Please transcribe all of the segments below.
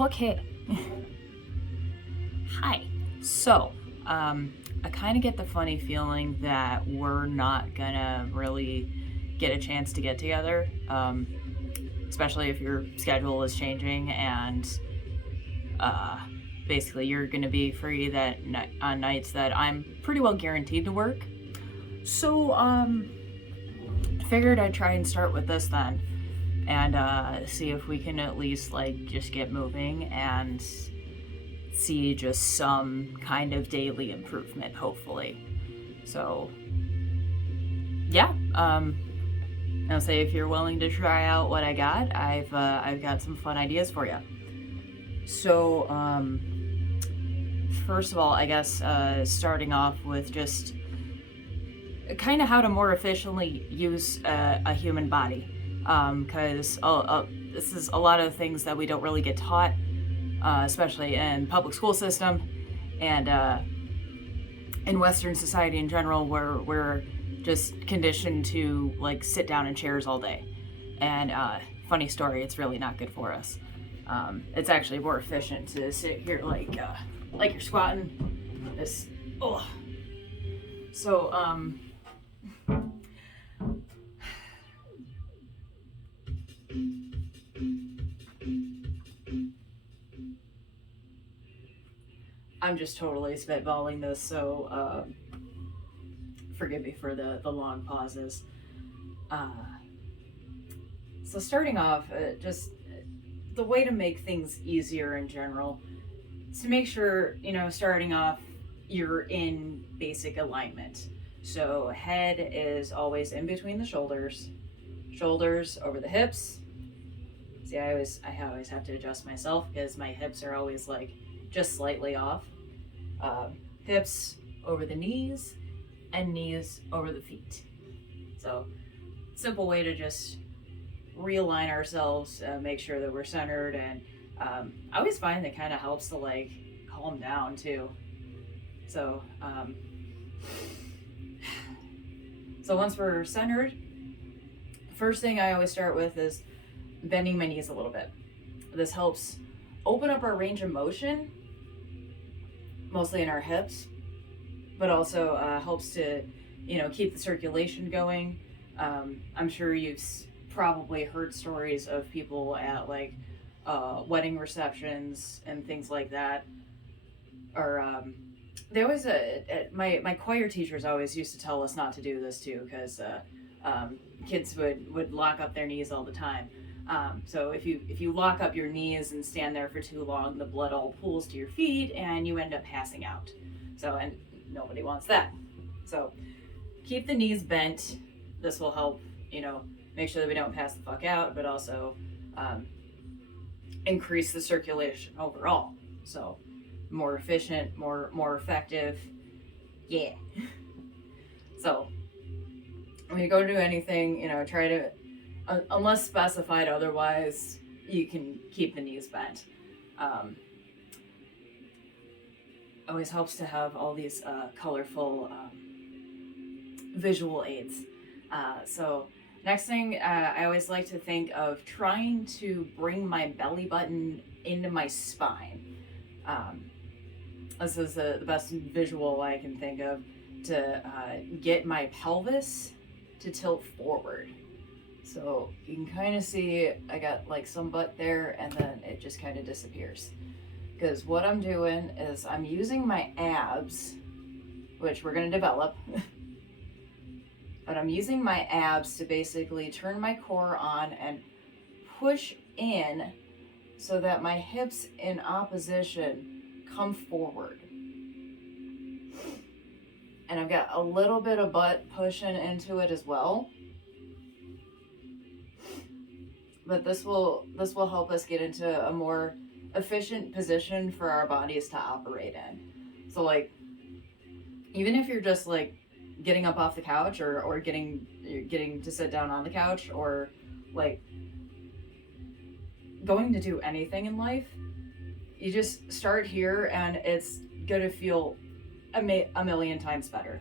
Okay. Hi. So, I kind of get the funny feeling that we're not gonna really get a chance to get together, especially if your schedule is changing and uh, basically you're gonna be free on nights that I'm pretty well guaranteed to work. So, figured I'd try and start with this then, and see if we can at least like just get moving and see just some kind of daily improvement, hopefully. So, yeah, I'll say if you're willing to try out what I got, I've got some fun ideas for you. So, first of all, I guess starting off with just kind of how to more efficiently use a human body, because this is a lot of things that we don't really get taught, especially in public school system, and in Western society in general, where we're just conditioned to like sit down in chairs all day. And funny story, it's really not good for us. It's actually more efficient to sit here like you're squatting. This, oh. So I'm just totally spitballing this, so forgive me for the long pauses. Uh, so starting off, just the way to make things easier in general is to make sure, starting off, you're in basic alignment. So head is always in between the shoulders, shoulders over the hips. See, I always have to adjust myself because my hips are always like just slightly off. Hips over the knees and knees over the feet. So simple way to just realign ourselves, make sure that we're centered, and I always find that kind of helps to like calm down too. So so once we're centered, first thing I always start with is bending my knees a little bit. This helps open up our range of motion, mostly in our hips, but also helps to, keep the circulation going. I'm sure you've probably heard stories of people at like wedding receptions and things like that. Or they always, my choir teachers always used to tell us not to do this too, because kids would lock up their knees all the time. So if you lock up your knees and stand there for too long, the blood all pools to your feet and you end up passing out. So, and nobody wants that. So keep the knees bent. This will help, make sure that we don't pass the fuck out, but also increase the circulation overall. So more efficient, more effective. Yeah. So when you go to do anything, try to, unless specified otherwise, you can keep the knees bent. Always helps to have all these colorful visual aids. So next thing, I always like to think of trying to bring my belly button into my spine. This is the best visual I can think of to get my pelvis to tilt forward. So you can kind of see I got like some butt there and then it just kind of disappears. Because what I'm doing is I'm using my abs, which we're going to develop, but I'm using my abs to basically turn my core on and push in so that my hips in opposition come forward. And I've got a little bit of butt pushing into it as well. But this will help us get into a more efficient position for our bodies to operate in. So like, even if you're just like getting up off the couch or getting to sit down on the couch, or like going to do anything in life, you just start here and it's gonna feel a million times better.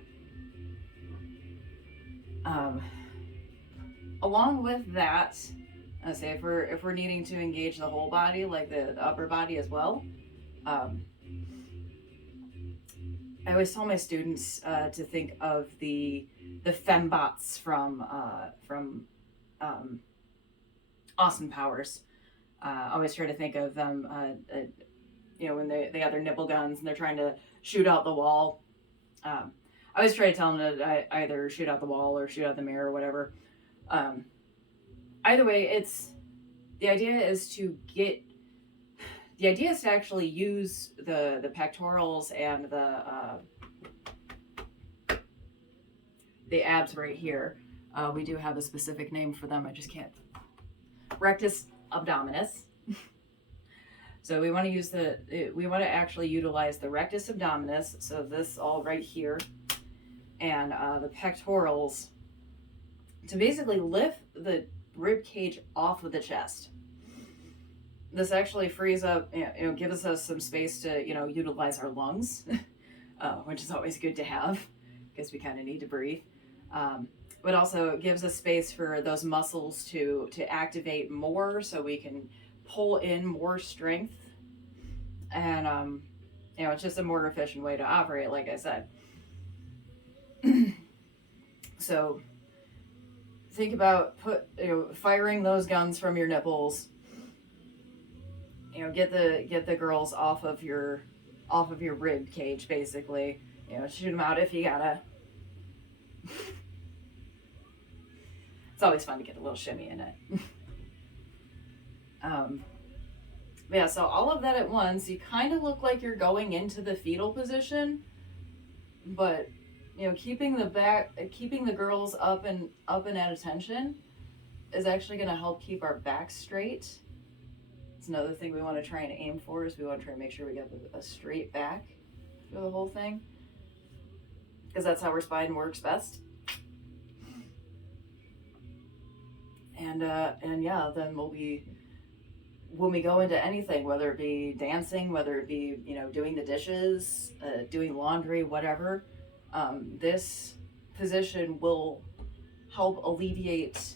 Along with that, I say if we're needing to engage the whole body, like the upper body as well. Um, I always tell my students to think of the fembots from Austin Powers. I always try to think of them, when they got their nipple guns and they're trying to shoot out the wall. I always try to tell them to either shoot out the wall or shoot out the mirror or whatever. Either way, the idea is to actually use the pectorals and the abs right here. We do have a specific name for them. I just can't. Rectus abdominis. So we want to actually utilize the rectus abdominis. So this all right here, and the pectorals to basically lift the rib cage off of the chest. This actually frees up, gives us some space to, utilize our lungs, which is always good to have because we kind of need to breathe. But also it gives us space for those muscles to activate more so we can pull in more strength. And, it's just a more efficient way to operate, like I said. So think about firing those guns from your nipples. Get the girls off of your rib cage, basically. Shoot them out if you gotta. It's always fun to get a little shimmy in it. Yeah, so all of that at once, you kind of look like you're going into the fetal position, but keeping the girls up and at attention is actually going to help keep our back straight. It's another thing we want to try and aim for is we want to try and make sure we get a straight back for the whole thing, because that's how our spine works best. And yeah, then when we go into anything, whether it be dancing, whether it be doing the dishes, doing laundry, whatever, this position will help alleviate.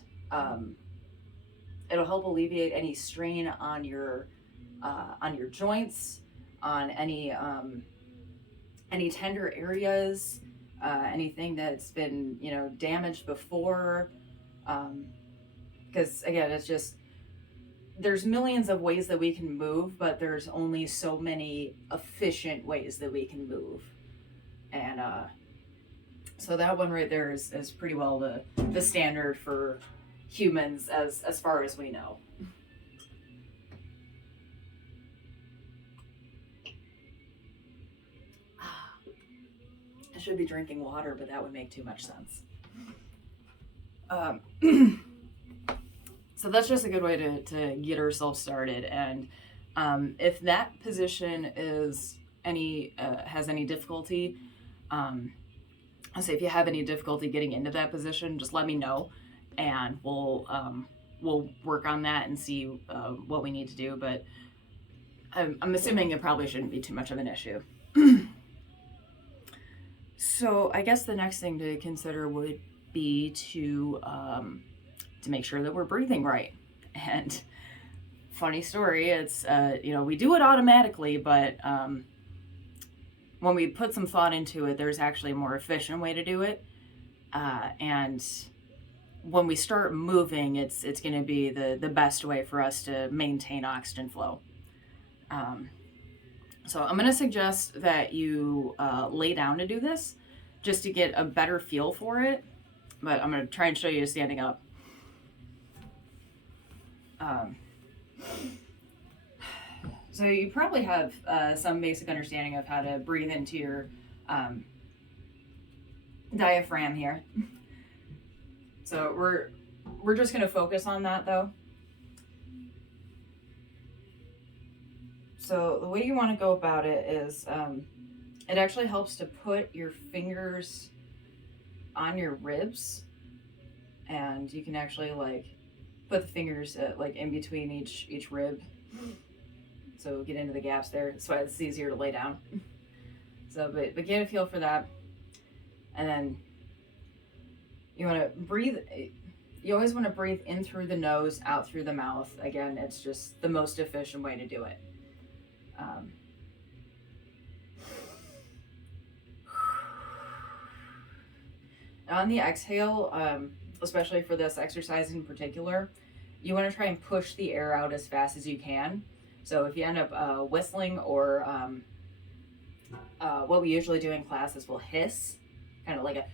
It'll help alleviate any strain on your joints, on any tender areas, anything that's been damaged before. Because again, it's just there's millions of ways that we can move, but there's only so many efficient ways that we can move, and so that one right there is pretty well the standard for humans as far as we know. I should be drinking water, but that would make too much sense. So that's just a good way to get ourselves started. And if that position is has any difficulty, I'll say if you have any difficulty getting into that position, just let me know, and we'll work on that and see what we need to do. But I'm assuming it probably shouldn't be too much of an issue. So I guess the next thing to consider would be to make sure that we're breathing right. And funny story, it's we do it automatically, but when we put some thought into it, there's actually a more efficient way to do it. And when we start moving, it's going to be the best way for us to maintain oxygen flow. So I'm going to suggest that you lay down to do this, just to get a better feel for it. But I'm going to try and show you standing up. So you probably have some basic understanding of how to breathe into your diaphragm here. So we're just going to focus on that though. So the way you want to go about it is it actually helps to put your fingers on your ribs, and you can actually put the fingers in between each rib. So get into the gaps there. That's why it's easier to lay down. So, but get a feel for that. And then you want to breathe. You always want to breathe in through the nose, out through the mouth. Again, it's just the most efficient way to do it. On the exhale, especially for this exercise in particular, you want to try and push the air out as fast as you can. So if you end up whistling, or what we usually do in class is we'll hiss, kind of like a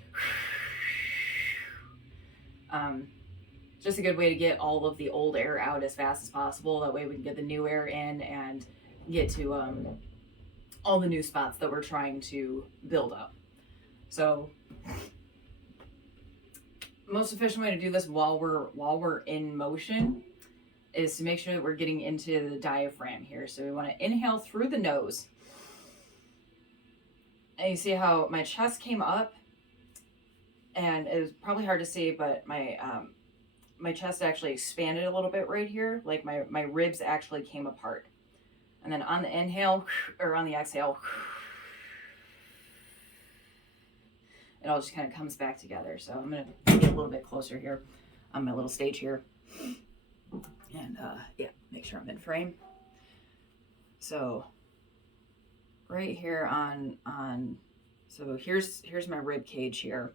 just a good way to get all of the old air out as fast as possible. That way we can get the new air in and get to all the new spots that we're trying to build up. So most efficient way to do this while we're in motion is to make sure that we're getting into the diaphragm here. So we want to inhale through the nose. And you see how my chest came up, and it was probably hard to see, but my chest actually expanded a little bit right here. Like my ribs actually came apart. And then on the inhale, or on the exhale, it all just kind of comes back together. So I'm going to get a little bit closer here on my little stage here. And yeah, make sure I'm in frame. So right here on so here's my rib cage here.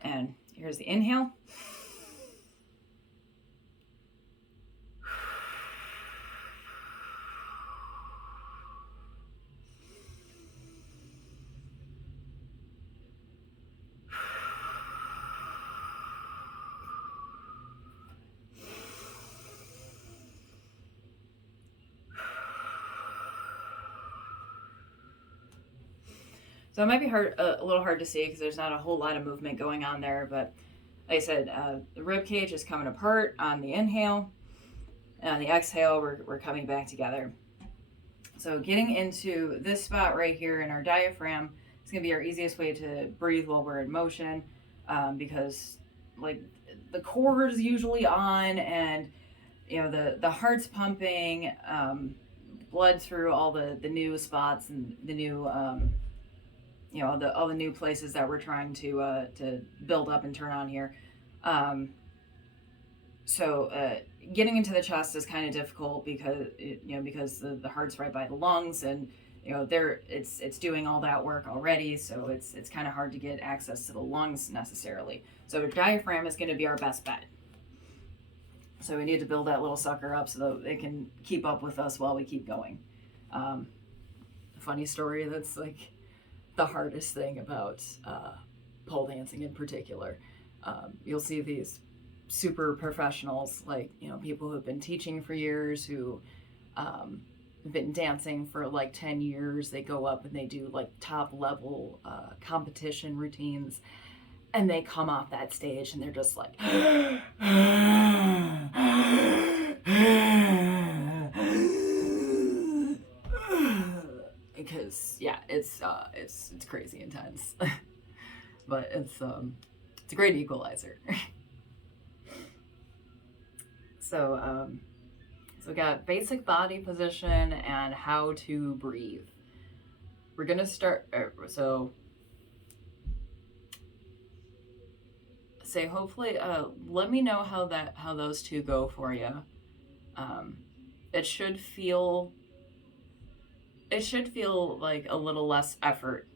And here's the inhale. So it might be a little hard to see because there's not a whole lot of movement going on there. But like I said, the rib cage is coming apart on the inhale, and on the exhale, we're coming back together. So getting into this spot right here in our diaphragm is going to be our easiest way to breathe while we're in motion, because like the core is usually on, and you know the heart's pumping, blood through all the new spots and the new you know, all the new places that we're trying to build up and turn on here. So getting into the chest is kind of difficult because because the heart's right by the lungs, and it's doing all that work already. So it's kind of hard to get access to the lungs necessarily. So the diaphragm is going to be our best bet. So we need to build that little sucker up so that it can keep up with us while we keep going. Funny story, that's like the hardest thing about pole dancing in particular. You'll see these super professionals, like people who've been teaching for years, who have been dancing for like 10 years. They go up and they do like top level competition routines, and they come off that stage and they're just like because yeah, it's crazy intense. But it's a great equalizer. So we got basic body position and how to breathe. We're gonna start. So say hopefully. Let me know how those two go for you. It should feel like a little less effort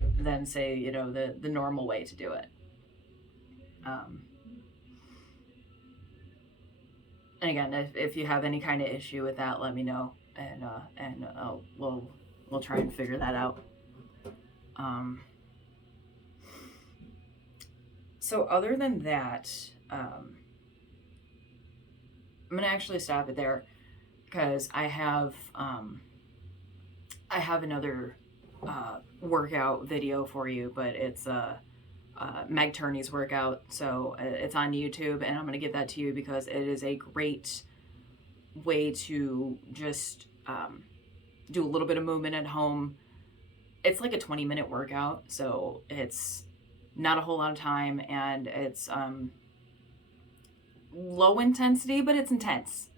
than, say, the normal way to do it. And again, if you have any kind of issue with that, let me know, and we'll try and figure that out. So other than that, I'm gonna actually stop it there because I have another workout video for you, but it's Meg Turney's workout, so it's on YouTube, and I'm going to give that to you because it is a great way to just do a little bit of movement at home. It's like a 20-minute workout, so it's not a whole lot of time, and it's low intensity, but it's intense.